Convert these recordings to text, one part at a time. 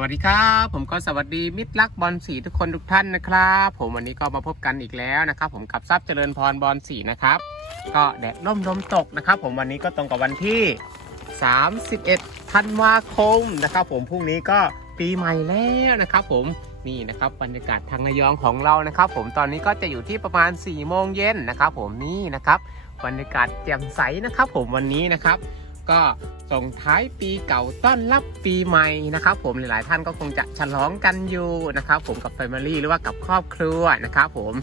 วัสดีครับ ผมก็สวัสดีมิตรรักบอลสีทุกคนทุกท่านนะครับ ผมวันนี้ก็มาพบกันอีกแล้วนะครับ ผมกับทรัพย์เจริญพรบอลสีนะครับ ก็แดดร่มลมตกนะครับ ผมวันนี้ก็ตรงกับวันที่ 31ธันวาคมนะครับ ผมพรุ่งนี้ก็ปีใหม่แล้วนะครับ ผมนี่นะครับบรรยากาศทางระยองของเรานะครับ ผมตอนนี้ก็จะอยู่ที่ประมาณ4โมงเย็นนะครับ ผมนี่นะครับบรรยากาศแจ่มใสนะครับ ผมวันนี้นะครับ ก็ส่งท้ายปีเก่าต้อนรับปีใหม่นะครับผมหลายๆท่านก็คงจะฉลองกันอยู่นะครับผมกับแฟมิลี่หรือว่ากับครอบครัวนะครับผม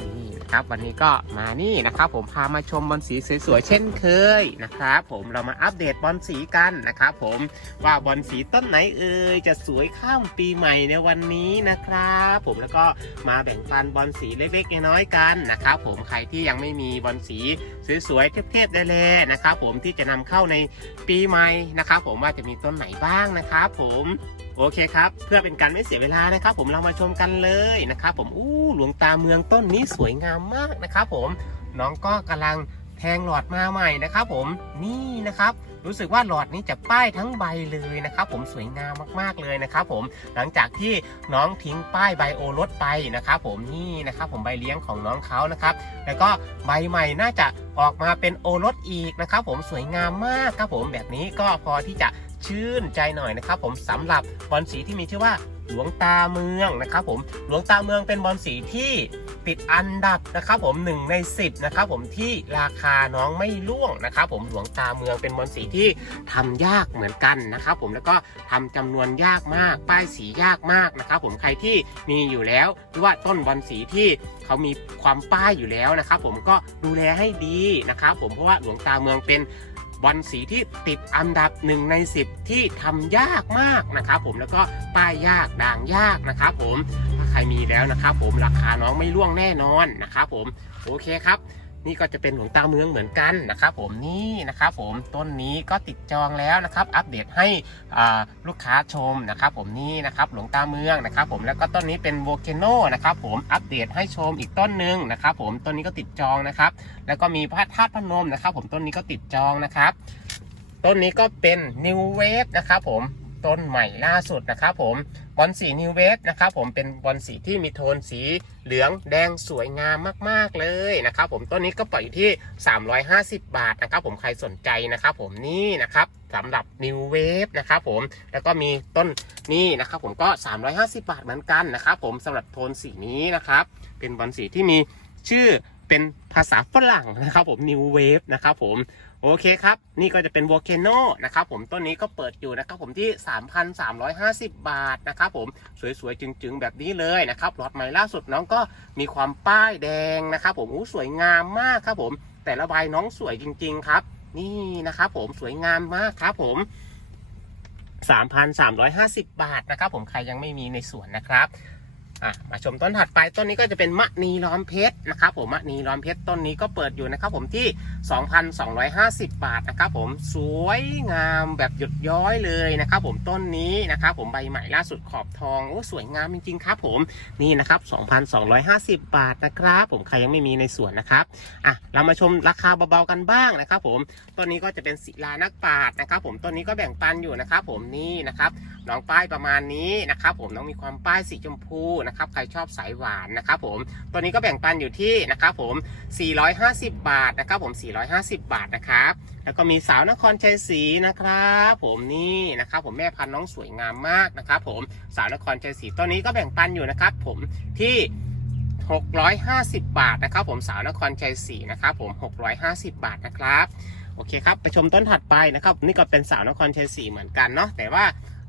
นี่ นะครับ วันนี้ก็มานี่นะครับผมพามาชมบอลสีสวยๆเช่นเคยนะครับผมเรามาอัปเดตบอลสีกันนะครับผมว่าบอลสีต้นไหนเอ่ยจะสวยข้ามปีใหม่ในวันนี้นะครับผมแล้วก็มาแบ่งปันบอลสีเล็กๆน้อยๆกันนะครับผมใครที่ยังไม่มีบอลสีสวยๆเทพๆได้เลยนะครับผมที่จะนำเข้าในปีใหม่นะครับผมว่าจะมีต้นไหนบ้างนะครับผม โอเคครับ เพื่อเป็นการไม่เสียเวลานะครับ ผมเรามาชมกันเลยนะครับ ผมอู้หลวงตาเมืองต้นนี้สวยงามมากนะครับ ผมน้องก็กำลังแทงหลอดมาใหม่นะครับ ผมนี่นะครับ รู้สึกว่าหลอดนี้จะป้ายทั้งใบเลยนะครับ ผมสวยงามมากๆเลยนะครับ ผมหลังจากที่น้องทิ้งป้ายใบโอรสไปนะครับ ผมนี่นะครับ ผมใบเลี้ยงของน้องเขานะครับ แล้วก็ใบใหม่น่าจะออกมาเป็นโอรสอีกนะครับ ผมสวยงามมากครับผมแบบนี้ก็พอที่จะ ชื่นใจหน่อยนะครับ ผมสำหรับบอลสีที่มีชื่อว่าหลวงตาเมืองนะครับผมหลวงตาเมืองเป็นบอลสีที่ติดอันดับนะครับผมหนึ่งใน 10นะครับผมที่ราคาน้องไม่ร่วงนะครับผมหลวงตาเมืองเป็นบอลสีที่ทำยากเหมือนกันนะครับผมแล้วก็ทำจำนวนยากมาก ป้ายสียากมากนะครับผมใครที่มีอยู่แล้วหรือว่าต้นบอลสีที่เขามีความป้ายอยู่แล้วนะครับผมก็ดูแลให้ดีนะครับผมเพราะว่าหลวงตาเมืองเป็น บอลสีที่ติดอันดับหนึ่งใน 10 ที่ทำยากมากนะครับผมแล้วก็ป้ายยากด่างยากนะครับผมถ้าใครมีแล้วนะครับผมราคาน้องไม่ร่วงแน่นอนนะครับผมโอเคครับ นี่ก็จะเป็นหลวงตาเมืองเหมือนกันนะครับ ผมนี่นะครับ ผมต้นนี้ก็ติดจองแล้วนะครับ อัปเดตให้ลูกค้าชมนะครับ ผมนี่นะครับหลวงตาเมืองนะครับ ผมแล้วก็ต้นนี้เป็นโวเคโนนะครับ ผมอัปเดตให้ชมอีกต้นหนึ่งนะครับ ผมต้นนี้ก็ติดจองนะครับ แล้วก็มีพระธาตุพนมนะครับ ผมต้นนี้ก็ติดจองนะครับ ต้นนี้ก็เป็น New Wave นะครับ ผมต้นใหม่ล่าสุดนะครับ ผม บอลสี New Wave นะครับผมเป็นบอลสีที่มีโทนสีเหลืองแดงสวยงามมากๆเลยนะครับผมต้นนี้ก็ปล่อยอยู่ที่ 350 บาทนะครับผมใครสนใจนะครับผมนี่นะครับสำหรับ New Wave นะครับผมแล้วก็มีต้นนี้นะครับผมก็ 350 บาทเหมือนกันนะครับผมสำหรับโทนสีนี้นะครับ เป็นบอลสีที่มีชื่อเป็นภาษาฝรั่งนะครับผม New Wave นะครับผม โอเคครับ นี่ก็จะเป็น Volcano นะครับผมต้นนี้ก็เปิดอยู่นะครับผมที่ 3,350 บาทนะครับผมสวยๆจึงๆ แบบนี้เลยนะครับรถใหม่ล่าสุดน้องก็มีความป้ายแดงนะครับผมอู้สวยงามมากครับผม แต่ละใบน้องสวยจริง ๆ ครับ นี่นะครับผมสวยงามมากครับผม 3,350 บาทนะครับผมใครยังไม่มีในสวนนะครับ อะมาชมต้นถัดไปต้นนี้ก็จะเป็นมะนีล้อมเพชรนะครับผมมะนีล้อมเพชรต้นนี้ก็เปิดอยู่นะครับผมที่ 2,250 บาทนะครับผมสวยงามแบบหยดย้อยเลยนะครับผมต้นนี้นะครับผมใบใหม่ล่าสุดขอบทองโอ้สวยงามจริงๆครับผมนี่นะครับ 2,250 บาทนะครับผมใครยังไม่มีในสวนนะครับอะเรามาชมราคาเบาๆกันบ้างนะครับผมต้นนี้ก็จะเป็นศิลานักปาชญ์นะครับผมต้นนี้ก็แบ่งปันอยู่นะครับผมนี่นะครับน้องป้ายประมาณนี้นะครับผมน้องมีความป้ายสีชมพูนะครับ ใครชอบสายหวานนะครับผม ตัวนี้ก็แบ่งปันอยู่ที่นะครับผม 450 บาทนะครับผม 450 บาทนะครับ แล้วก็มีสาวนครชัยศรีนะครับผมนี่นะครับผมแม่พันธุ์น้องสวยงามมากนะครับผม สาวนครชัยศรีตัวนี้ก็แบ่งปันอยู่นะครับผมที่650 บาทนะครับผมสาวนครชัยศรีนะครับผม 650 บาทนะครับ โอเคครับ ไปชมต้นถัดไปนะครับ นี่ก็เป็นสาวนครชัยศรีเหมือนกันเนาะแต่ว่า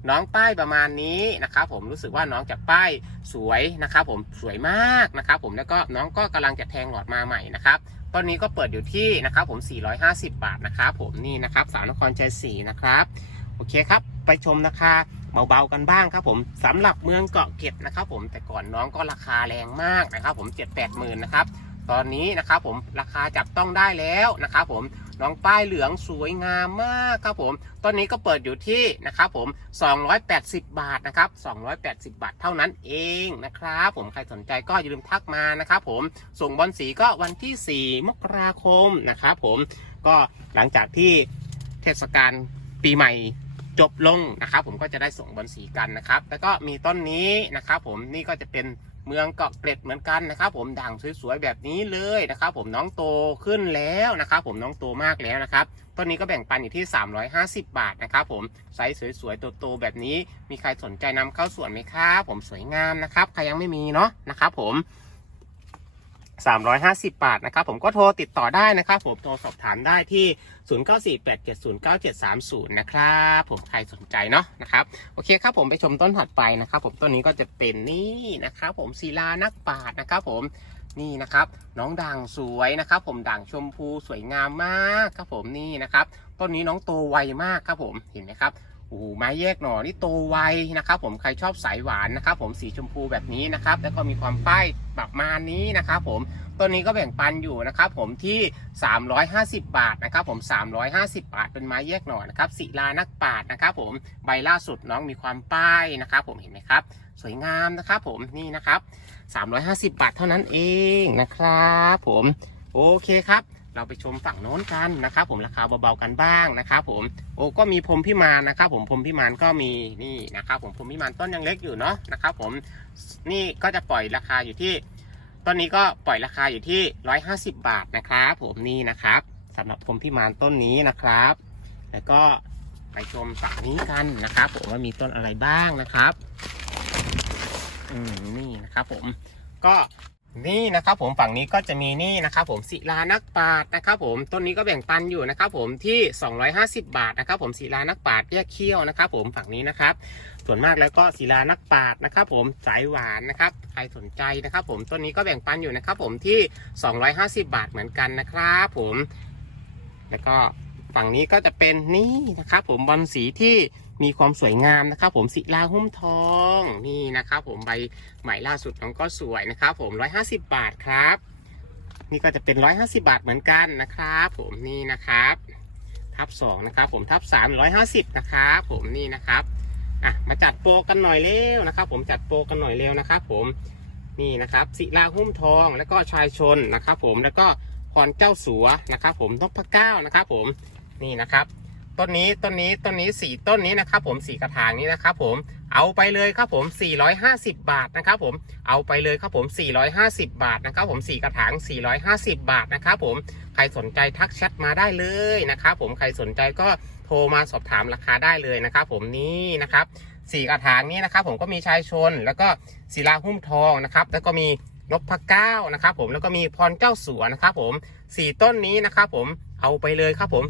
น้องป้ายประมาณนี้นะครับผมรู้สึกว่าน้องจะป้ายสวยนะครับผมสวยมากนะครับผมแล้วก็น้องก็กำลังจะแทงหลอดมาใหม่นะครับต้นนี้ก็เปิดอยู่ที่นะครับผม 450 บาทนะครับผมนี่นะครับสาวนครชัยศรีนะครับโอเคครับ ไปชมราคาเบาๆกันบ้างครับผมสำหรับเมืองเกาะเกร็ดนะครับผมแต่ก่อนน้องก็ราคาแรงมากนะครับผม7 8 0 0 0 0นะครับตอนนี้นะครับผมราคาจับต้องได้แล้วนะครับผม น้องป้ายเหลืองสวยงามมากครับผมต้นนี้ก็เปิดอยู่ที่นะครับผม 280 บาทนะครับ 280 บาทเท่านั้นเองนะครับผมใครสนใจก็อย่าลืมทักมานะครับผมส่งบอลสีก็วันที่ 4 มกราคมนะครับผมก็หลังจากที่เทศกาลปีใหม่จบลงนะครับ ผมก็จะได้ส่งบอลสีกันนะครับ แล้วก็มีต้นนี้นะครับ ผมนี่ก็จะเป็น เมืองเกาะเกร็ดเหมือนกันนะครับ ผมด่างสวยๆแบบนี้เลยนะครับ ผมน้องโตขึ้นแล้วนะครับผมน้องโตมากแล้วนะครับต้นนี้ก็แบ่งปันอยู่ที่ 350 บาทนะครับ ผมไซส์สวยๆโตๆแบบนี้ มีใครสนใจนำเข้าสวนไหมครับผมสวยงามนะครับใครยังไม่มีเนาะนะครับ ผม 350 บาทนะครับ ผมก็โทรติดต่อได้นะครับ ผมโทรสอบถามได้ที่ 0948709730 นะครับผมใครสนใจเนาะนะครับโอเคครับผมไปชมต้นถัดไปนะครับ ผมต้นนี้ก็จะเป็นนี่นะครับผมศิลานักปาชญ์นะครับผมนี่นะครับ น้องด่างสวยนะครับ ผมด่างชมพูสวยงามมากครับผมนี่นะครับต้นนี้น้องโตไวมากครับผมเห็นไหมครับ โอ้โหไม้แยกหน่อนี่โตไวนะครับ ผมใครชอบสายหวานนะครับ ผมสีชมพูแบบนี้นะครับ แล้วก็มีความป้ายประมาณนี้นะครับผมต้นนี้ก็แบ่งปันอยู่นะครับผมที่ 350 บาทนะครับผม 350 บาท เป็นไม้แยกหน่อนะครับศิลานักปาดนะครับผมใบล่าสุดน้องมีความป้ายนะครับ ผมเห็นไหมครับ สวยงามนะครับผมนี่นะครับ 350 บาทเท่านั้นเองนะครับ ผมโอเคครับ เราไปชมฝั่งโน้นกันนะครับผมราคาเบาๆกันบ้างนะครับผมโอ้ก็มีพรมพิมานนะครับผมพรมพิมานก็มีนี่นะครับผมพรมพิมานต้นยังเล็กอยู่เนาะนะครับผมนี่ก็จะปล่อยราคาอยู่ที่ต้นนี้ก็ปล่อยราคาอยู่ที่ 150 บาทนะครับผมนี่นะครับสำหรับพรมพิมานต้นนี้นะครับ แล้วก็ไปชมฝั่งนี้กันนะครับ ผมว่ามีต้นอะไรบ้างนะครับอืมนี่นะครับผมก็ นี่นะครับผมฝั่งนี้ก็จะมีนี่นะครับผมศิลานักปาชญ์นะครับผมต้นนี้ก็แบ่งปันอยู่นะครับผมที่ 250 บาทนะครับผมศิลานักปาชญ์แยกเขี้ยวนะครับผมฝั่งนี้นะครับส่วนมากแล้วก็ศิลานักปาชญ์นะครับผมสายหวานนะครับใครสนใจนะครับผมต้นนี้ก็แบ่งปันอยู่นะครับผมที่ 250 บาทเหมือนกันนะครับผมแล้วก็ฝั่งนี้ก็จะเป็นนี่นะครับผมบอลสีที่ มีความสวยงามนะครับ ผมศิลาหุ้มทองนี่นะครับผมใบใหม่ล่าสุดของก็สวยนะครับ ผม 150 บาทครับ นี่ก็จะเป็น 150 บาทเหมือนกันนะครับ ผมนี่นะครับทับ2นะครับผมทับ3 150นะครับผมนี่นะครับอะมาจัดโปรกันหน่อยเร็วนะครับ ผมจัดโปรกันหน่อยเร็วนะครับผมนี่นะครับศิลาหุ้มทองแล้วก็ชายชนนะครับ ผมแล้วก็พรเจ้าสัวนะครับ ผมนพเก้านะครับ ผมนี่นะครับ ต้นนี้ต้นนี้ต้นนี้สี่ต้นนี้นะครับผมสี่กระถางนี้นะครับผมเอาไปเลยครับผม 450 บาทนะครับผมเอาไปเลยครับผม 450 บาทนะครับผมสี่กระถาง 450 บาทนะครับผมใครสนใจทักแชทมาได้เลยนะครับผมใครสนใจก็โทรมาสอบถามราคาได้เลยนะครับผมนี่นะครับสี่กระถางนี้นะครับผมก็มีชายชนแล้วก็ศิลาหุ้มทองนะครับแล้วก็มี นพเก้านะครับผมแล้วก็มีพรเจ้าสัวนะครับผมสี่ต้นนี้นะครับผมเอาไปเลยครับผม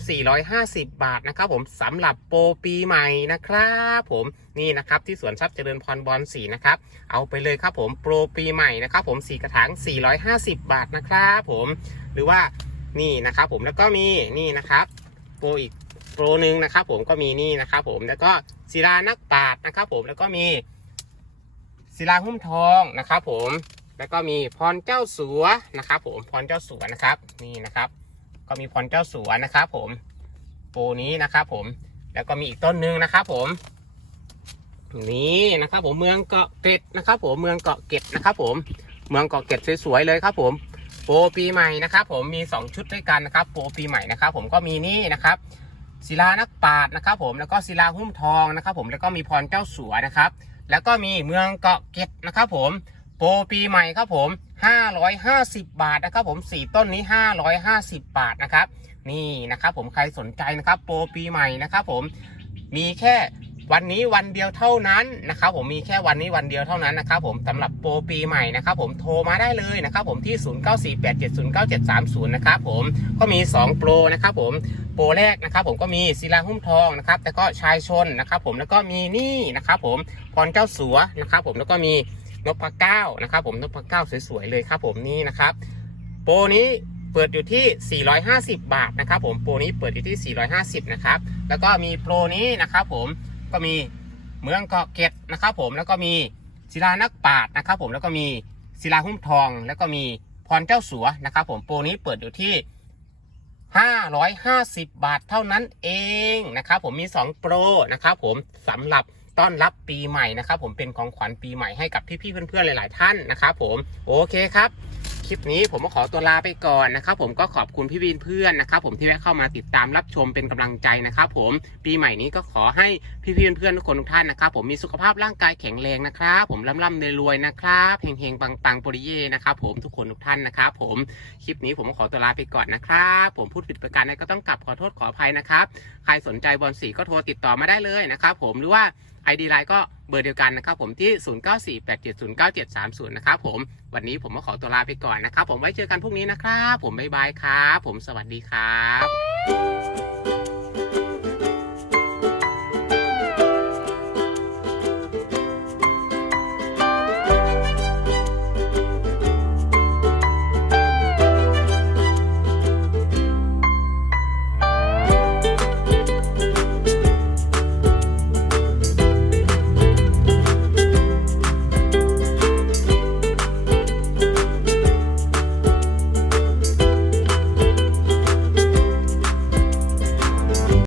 450 บาทนะครับผมสำหรับโปรปีใหม่นะครับผมนี่นะครับที่สวนทรัพย์เจริญพรบอลสีนะครับเอาไปเลยครับผมโปรปีใหม่นะครับผมสีกระถาง 450 บาทนะครับผมหรือว่านี่นะครับผมแล้วก็มีนี่นะครับโปรอีกโปรหนึ่งนะครับผมก็มีนี่นะครับผมแล้วก็ศิลานักปราดนะครับผมแล้วก็มีศิลาหุ้มทองนะครับผม แล้วก็มีพรเจ้าสัวนะครับผมพรเจ้าสัวนะครับนี่นะครับ ก็มีพรเจ้าสัวนะครับ ผมโปรนี้นะครับ ผมแล้วก็มีอีกต้นหนึ่งนะครับ ผมนี่นะครับ ผมเมืองเกาะเกร็ดนะครับ ผมเมืองเกาะเกร็ดนะครับ ผมเมืองเกาะเกร็ดสวยๆเลยครับ ผมโปรปีใหม่นะครับ ผมมี 2 ชุดด้วยกันนะครับโปรปีใหม่นะครับ ผมก็มีนี่นะครับศิลานักปราดนะครับ ผมแล้วก็ศิลาหุ้มทองนะครับ ผมแล้วก็มีพรเจ้าสัวนะครับ แล้วก็มีเมืองเกาะเกร็ดนะครับ ผม โปรปีใหม่ครับผม 550 บาทนะครับผมสี่ต้นนี้ 550 บาทนะครับ นี่นะครับผมใครสนใจนะครับ โปรปีใหม่นะครับผม มีแค่วันนี้วันเดียวเท่านั้นนะครับผมมีแค่วันนี้วันเดียวเท่านั้นนะครับผมสำหรับโปรปีใหม่นะครับผมโทรมาได้เลยนะครับผมที่ 0948709730 นะครับผมก็มี 2 โปรนะครับผมโปรแรกนะครับผมก็มีศิลาหุ้มทองนะครับแล้วก็ชายชนนะครับผมแล้วก็มีนี่นะครับผมพรเจ้าสัวนะครับผมแล้วก็มี นพเก้านะครับผมนพเก้าสวยๆเลยครับผมนี่นะครับ โปรนี้เปิดอยู่ที่ 450 บาทนะครับผมโปรนี้เปิดอยู่ที่ 450 นะครับ แล้วก็มีโปรนี้นะครับผมก็มีเมืองเกาะเกร็ดนะครับผมแล้วก็มีศิลานักปราดนะครับผมแล้วก็มีศิลาหุ้มทอง แล้วก็มีพรเจ้าสัวนะครับผมโปรนี้เปิดอยู่ที่ 550 บาทเท่านั้นเองนะครับผมมี 2 โปรนะครับผมสำหรับ ต้อนรับปีใหม่นะครับผมเป็นของขวัญปีใหม่ให้กับพี่ๆเพื่อนๆหลาย ๆ ท่านนะครับผมโอเคครับ คลิปนี้ผมก็ขอตัวลาไปก่อนนะครับผมก็ขอบคุณพี่วินเพื่อนนะครับผมที่แวะเข้ามาติดตามรับชมเป็นกำลังใจนะครับผมปีใหม่นี้ก็ขอให้พี่พี่เพื่อนทุกคนทุกท่านนะครับผมมีสุขภาพร่างกายแข็งแรงนะครับผมร่ำร่ำรวยๆนะครับเฮงเฮงปังปังปริเย่นะครับผมทุกคนทุกท่านนะครับผมคลิปนี้ผมก็ขอตัวลาไปก่อนนะครับผมพูดผิดประการใดก็ต้องกลับขอโทษขออภัยนะครับใครสนใจบอลสีก็โทรติดต่อมาได้เลยนะครับผมหรือว่า ID ไลน์ก็ เบอร์เดียวกันนะครับผมที่ 0948709730 นะครับผมวันนี้ผมก็ขอตัวลาไปก่อนนะครับผมไว้เจอกันพรุ่งนี้นะครับ ผมบ๊ายบายครับผมสวัสดีครับ